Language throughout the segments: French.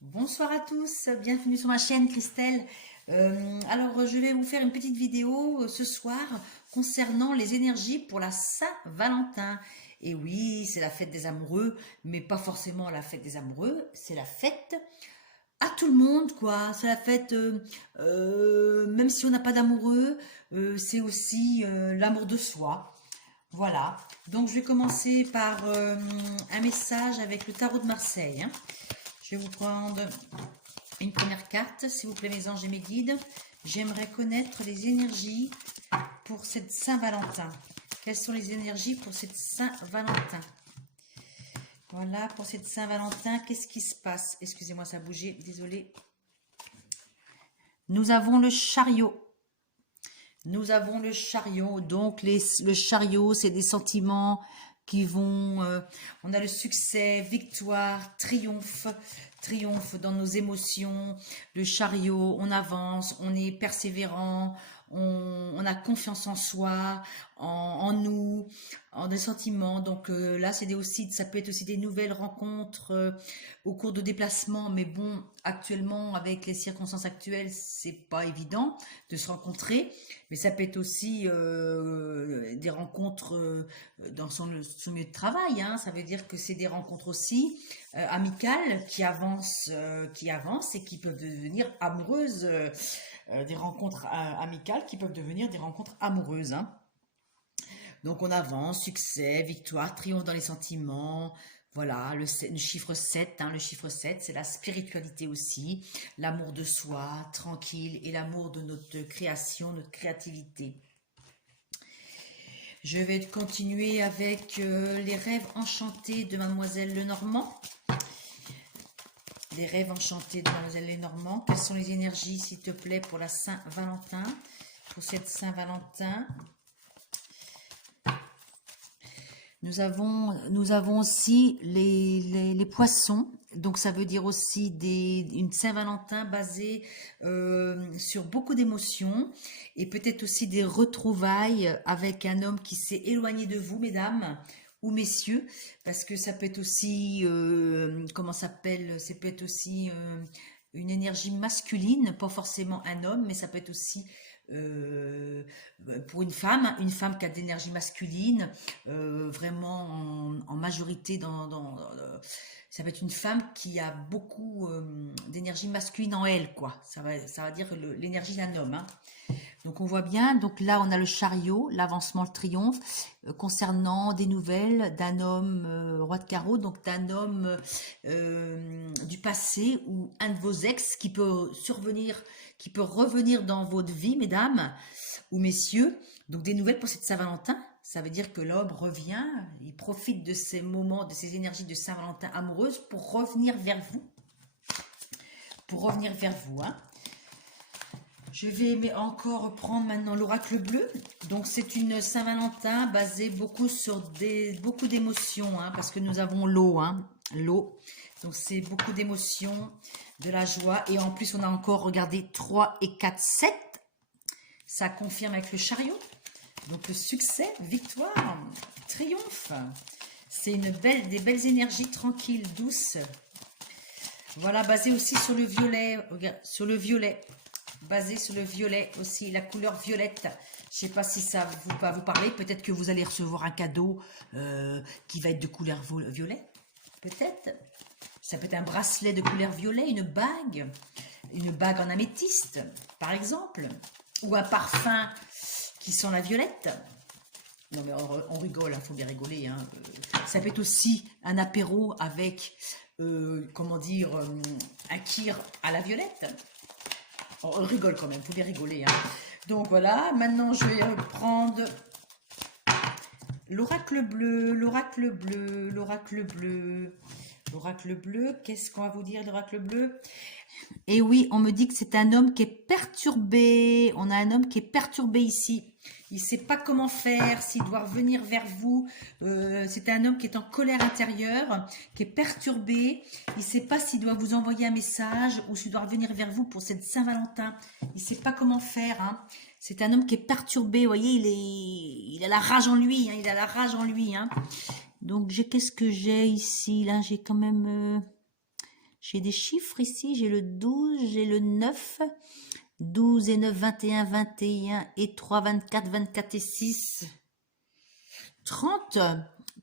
Bonsoir à tous, bienvenue sur ma chaîne Christelle. Alors je vais vous faire une petite vidéo ce soir concernant les énergies pour la Saint-Valentin. Et oui, c'est la fête des amoureux, mais pas forcément la fête des amoureux, c'est la fête à tout le monde quoi. C'est la fête, même si on n'a pas d'amoureux, c'est aussi l'amour de soi. Voilà, donc je vais commencer par un message avec le tarot de Marseille, hein. Je vais vous prendre une première carte, s'il vous plaît mes anges et mes guides. J'aimerais connaître les énergies pour cette Saint-Valentin. Quelles sont les énergies pour cette Saint-Valentin? Voilà, pour cette Saint-Valentin, qu'est-ce qui se passe? Excusez-moi, ça a bougé, désolé. Nous avons le chariot. Nous avons le chariot. Donc, le chariot, c'est des sentiments qui vont... on a le succès, victoire, triomphe. Triomphe dans nos émotions. Le chariot, on avance, on est persévérant, on a confiance en soi, en nous, en des sentiments. Donc là, aussi, ça peut être aussi des nouvelles rencontres au cours de déplacements. Mais bon, actuellement, avec les circonstances actuelles, c'est pas évident de se rencontrer. Mais ça peut être aussi des rencontres dans son milieu de travail, hein. Ça veut dire que c'est des rencontres aussi amicales qui avancent et qui peuvent devenir amoureuses. Des rencontres amicales qui peuvent devenir des rencontres amoureuses, hein. Donc on avance, succès, victoire, triomphe dans les sentiments. Voilà, le chiffre 7, hein, le chiffre 7, c'est la spiritualité aussi, l'amour de soi, tranquille, et l'amour de notre création, notre créativité. Je vais continuer avec les rêves enchantés de Mademoiselle Lenormand. Les rêves enchantés de Mademoiselle Lenormand. Quelles sont les énergies, s'il te plaît, pour la Saint-Valentin? Pour cette Saint-Valentin. Nous avons aussi les poissons. Donc ça veut dire aussi une Saint-Valentin basée sur beaucoup d'émotions et peut-être aussi des retrouvailles avec un homme qui s'est éloigné de vous, mesdames ou messieurs, parce que ça peut être aussi, comment ça s'appelle, ça peut être aussi une énergie masculine, pas forcément un homme, mais ça peut être aussi euh, pour une femme qui a de l'énergie masculine, vraiment en majorité ça va être une femme qui a beaucoup d'énergie masculine en elle, quoi. Ça va dire l'énergie d'un homme, hein. Donc on voit bien, donc là on a le chariot, l'avancement, le triomphe, concernant des nouvelles d'un homme roi de carreau, donc d'un homme du passé ou un de vos ex qui peut survenir, qui peut revenir dans votre vie, mesdames ou messieurs. Donc des nouvelles pour cette Saint-Valentin. Ça veut dire que l'homme revient, il profite de ces moments, de ces énergies de Saint-Valentin amoureuse pour revenir vers vous. Pour revenir vers vous, hein. Je vais encore prendre maintenant l'oracle bleu. Donc c'est une Saint-Valentin basée beaucoup sur beaucoup d'émotions, hein, parce que nous avons l'eau, hein, l'eau. Donc c'est beaucoup d'émotions, de la joie. Et en plus on a encore, regardé 3 et 4, 7. Ça confirme avec le chariot. Donc le succès, victoire, triomphe. C'est des belles énergies tranquilles, douces. Voilà, basé aussi sur le violet. Regarde, sur le violet. Basé sur le violet aussi, la couleur violette. Je ne sais pas si ça va vous parler. Peut-être que vous allez recevoir un cadeau qui va être de couleur violet. Peut-être. Ça peut être un bracelet de couleur violet, une bague en améthyste, par exemple. Ou un parfum qui sent la violette. Non mais on rigole, il faut bien rigoler, hein. Ça peut être aussi un apéro avec, comment dire, un kir à la violette. On rigole quand même, il faut bien rigoler, hein. Donc voilà, maintenant je vais reprendre l'oracle bleu, l'oracle bleu, l'oracle bleu. L'oracle bleu, qu'est-ce qu'on va vous dire, l'oracle bleu? Et oui, on me dit que c'est un homme qui est perturbé. On a un homme qui est perturbé ici. Il ne sait pas comment faire, s'il doit revenir vers vous. C'est un homme qui est en colère intérieure, qui est perturbé. Il ne sait pas s'il doit vous envoyer un message ou s'il doit revenir vers vous pour cette Saint-Valentin. Il ne sait pas comment faire, hein. C'est un homme qui est perturbé. Vous voyez, il a la rage en lui, hein. Il a la rage en lui, hein. Donc, qu'est-ce que j'ai ici? Là, j'ai quand même... J'ai des chiffres ici, j'ai le 12, j'ai le 9. 12 et 9, 21, 21 et 3, 24, 24 et 6. 30,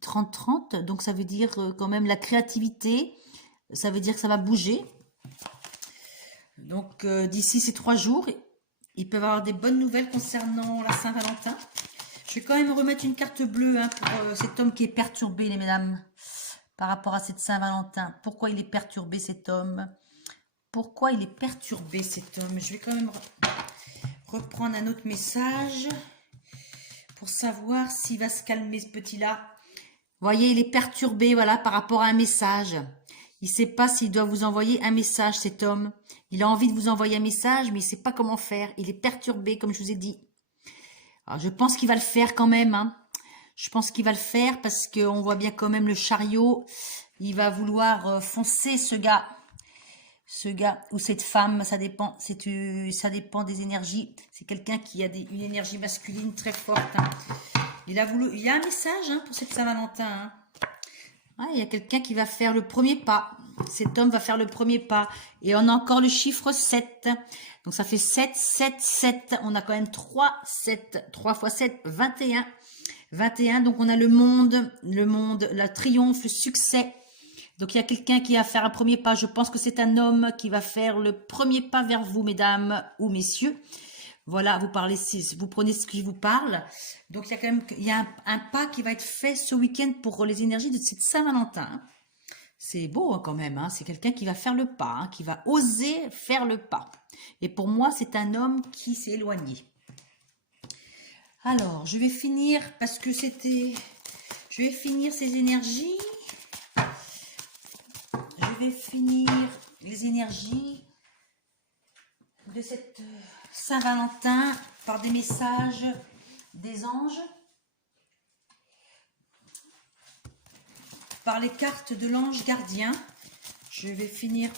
30, 30. Donc ça veut dire quand même la créativité. Ça veut dire que ça va bouger. Donc d'ici ces 3 jours, ils peuvent avoir des bonnes nouvelles concernant la Saint-Valentin. Je vais quand même remettre une carte bleue hein, pour cet homme qui est perturbé, les mesdames, par rapport à cette Saint-Valentin. Pourquoi il est perturbé, cet homme? Pourquoi il est perturbé, cet homme? Je vais quand même reprendre un autre message pour savoir s'il va se calmer, ce petit-là. Vous voyez, il est perturbé, voilà, par rapport à un message. Il ne sait pas s'il doit vous envoyer un message, cet homme. Il a envie de vous envoyer un message, mais il ne sait pas comment faire. Il est perturbé, comme je vous ai dit. Alors, je pense qu'il va le faire quand même. Hein. Je pense qu'il va le faire parce qu'on voit bien quand même le chariot. Il va vouloir foncer, ce gars. Ce gars ou cette femme, ça dépend. Ça dépend des énergies. C'est quelqu'un qui a une énergie masculine très forte. Hein. Il y a un message hein, pour cette Saint-Valentin. Hein. Ouais, il y a quelqu'un qui va faire le premier pas. Cet homme va faire le premier pas. Et on a encore le chiffre 7. Donc ça fait 7, 7, 7. On a quand même 3, 7. 3 fois 7, 21. 21, donc on a le monde, le triomphe, le succès. Donc il y a quelqu'un qui va faire un premier pas. Je pense que c'est un homme qui va faire le premier pas vers vous, mesdames ou messieurs. Voilà, vous prenez ce qui vous parle. Donc il y a un pas qui va être fait ce week-end pour les énergies de cette Saint-Valentin. C'est beau hein, quand même. Hein. C'est quelqu'un qui va faire le pas, hein, qui va oser faire le pas. Et pour moi, c'est un homme qui s'est éloigné. Alors, je vais finir parce que c'était. Je vais finir ces énergies. Je vais finir les énergies de cette Saint-Valentin par des messages des anges, par les cartes de l'ange gardien. Je vais finir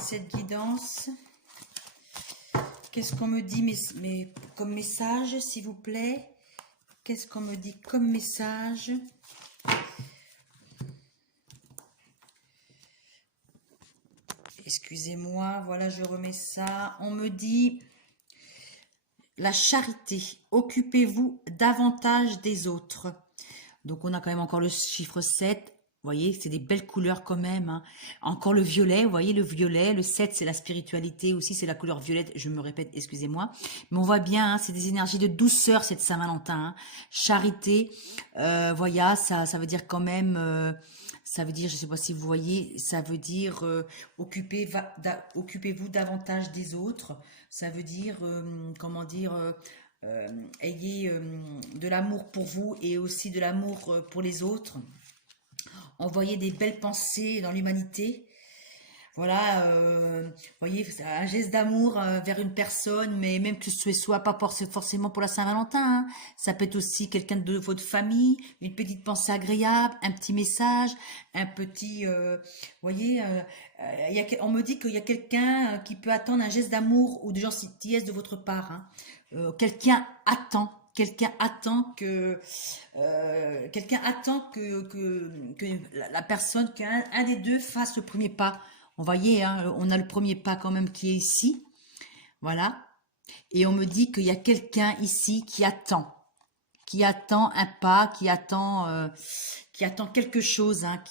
cette guidance. Qu'est-ce qu'on me dit comme message, s'il vous plaît? Qu'est-ce qu'on me dit comme message? Excusez-moi, voilà, je remets ça. On me dit la charité. Occupez-vous davantage des autres. Donc, on a quand même encore le chiffre 7. Vous voyez, c'est des belles couleurs quand même. Hein. Encore le violet, vous voyez, le violet. Le 7, c'est la spiritualité aussi, c'est la couleur violette. Je me répète, excusez-moi. Mais on voit bien, hein, c'est des énergies de douceur, cette Saint-Valentin. Hein. Charité, voilà, ça veut dire quand même... ça veut dire, je ne sais pas si vous voyez, ça veut dire occupez-vous davantage des autres. Ça veut dire, comment dire, ayez de l'amour pour vous et aussi de l'amour pour les autres. Envoyez des belles pensées dans l'humanité. Voilà, voyez, un geste d'amour vers une personne, mais même que ce soit pas forcément pour la Saint-Valentin. Hein. Ça peut être aussi quelqu'un de votre famille, une petite pensée agréable, un petit message, un petit... voyez, on me dit qu'il y a quelqu'un qui peut attendre un geste d'amour ou de gentillesse de votre part. Hein. Quelqu'un attend. Quelqu'un attend que la personne, qu'un des deux fasse le premier pas. Vous voyez, hein, on a le premier pas quand même qui est ici. Voilà. Et on me dit qu'il y a quelqu'un ici qui attend un pas, qui attend quelque chose, hein,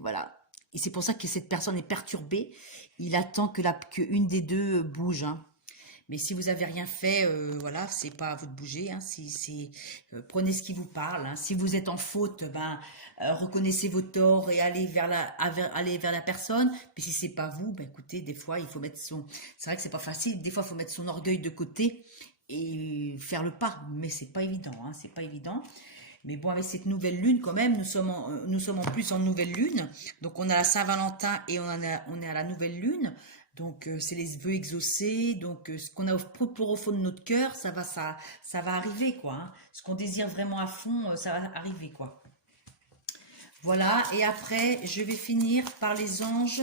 voilà. Et c'est pour ça que cette personne est perturbée. Il attend que une des deux bouge. Hein. Mais si vous n'avez rien fait, voilà, c'est pas à vous de bouger. Hein, prenez ce qui vous parle. Hein. Si vous êtes en faute, reconnaissez vos torts et allez vers la personne. Puis si c'est pas vous, écoutez, des fois il faut mettre c'est vrai que c'est pas facile. Des fois il faut mettre son orgueil de côté et faire le pas. Mais c'est pas évident. Hein, c'est pas évident. Mais bon, avec cette nouvelle lune, quand même, nous sommes en plus en nouvelle lune. Donc on a la Saint-Valentin et on est à la nouvelle lune. Donc, c'est les vœux exaucés. Donc, ce qu'on a au fond de notre cœur, ça va arriver, quoi. Hein. Ce qu'on désire vraiment à fond, ça va arriver, quoi. Voilà. Et après, je vais finir par les anges.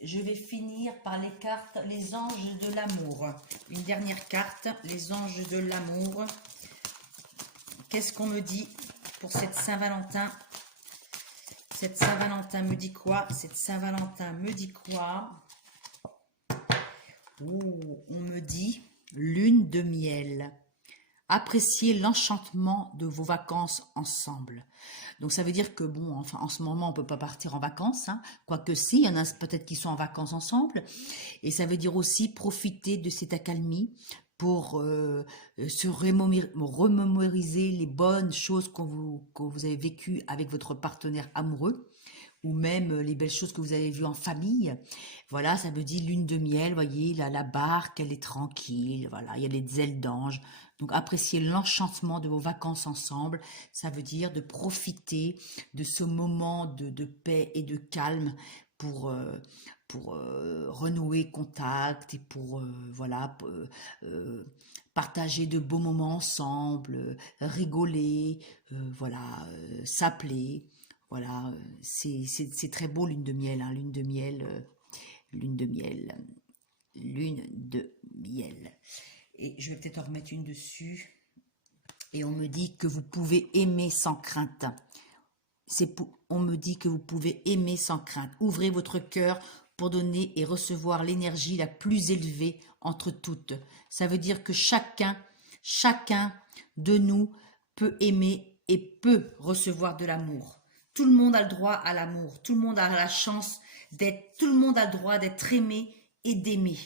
Je vais finir par les cartes, les anges de l'amour. Une dernière carte, les anges de l'amour. Qu'est-ce qu'on me dit pour cette Saint-Valentin? Cette Saint-Valentin me dit quoi? Cette Saint-Valentin me dit quoi? Oh, on me dit lune de miel. Appréciez l'enchantement de vos vacances ensemble. Donc ça veut dire que bon, enfin en ce moment on peut pas partir en vacances, hein, quoique si, il y en a peut-être qui sont en vacances ensemble. Et ça veut dire aussi profiter de cette accalmie pour se remémoriser les bonnes choses que vous avez vécues avec votre partenaire amoureux ou même les belles choses que vous avez vues en famille. Voilà, ça veut dire lune de miel, voyez, là, la barque, elle est tranquille, voilà, il y a les ailes d'ange. Donc, appréciez l'enchantement de vos vacances ensemble. Ça veut dire de profiter de ce moment de paix et de calme pour, renouer contact et pour, voilà, partager de beaux moments ensemble, rigoler, voilà, s'appeler. Voilà, c'est très beau, lune de miel, hein, lune de miel, lune de miel, lune de miel. Et je vais peut-être en remettre une dessus. Et on me dit que vous pouvez aimer sans crainte. On me dit que vous pouvez aimer sans crainte. Ouvrez votre cœur pour donner et recevoir l'énergie la plus élevée entre toutes. Ça veut dire que chacun de nous peut aimer et peut recevoir de l'amour. Tout le monde a le droit à l'amour. Tout le monde a la chance tout le monde a le droit d'être aimé et d'aimer.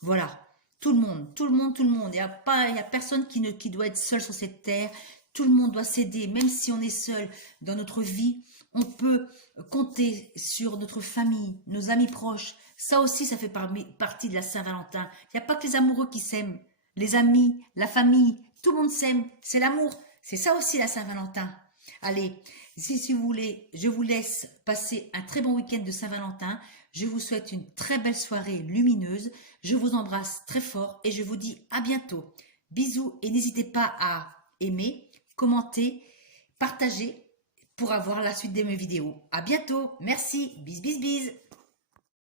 Voilà. Tout le monde, tout le monde, tout le monde. Il y a personne qui doit être seul sur cette terre. Tout le monde doit s'aider, même si on est seul dans notre vie. On peut compter sur notre famille, nos amis proches. Ça aussi, ça fait partie de la Saint-Valentin. Il n'y a pas que les amoureux qui s'aiment. Les amis, la famille, tout le monde s'aime. C'est l'amour. C'est ça aussi la Saint-Valentin. Allez, si vous voulez, je vous laisse passer un très bon week-end de Saint-Valentin. Je vous souhaite une très belle soirée lumineuse. Je vous embrasse très fort et je vous dis à bientôt. Bisous et n'hésitez pas à aimer, commenter, partager pour avoir la suite de mes vidéos. À bientôt. Merci. Bis, bis, bis.